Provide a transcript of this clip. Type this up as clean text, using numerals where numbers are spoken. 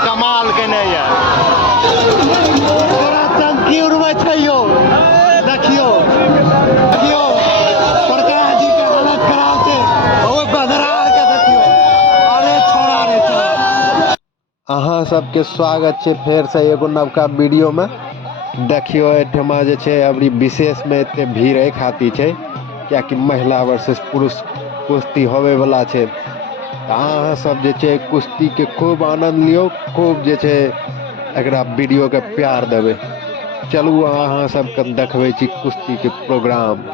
कमाल केने ये तोरा टंकी उड़बै छै यौ देखियो देखियो प्रकाश जी के हालत खराब छै ओए बदरार के देखियो अरे छोड़ा रे छोड़ा अहाँ सबके स्वागत छै फेर से एगो नवका वीडियो में देखियो एठमा जे छै अबरी विशेष में एते भीड़ है खाती छै क्या कि महिला वर्सेस पुरुष कुश्ती होवे वाला छै अहाँ सब जे छै कुश्ती के खूब आनंद लियो खूब जे छै एकरा वीडियो के प्यार देबै चलू अहाँ सबके देखबै छी कुश्ती के प्रोग्राम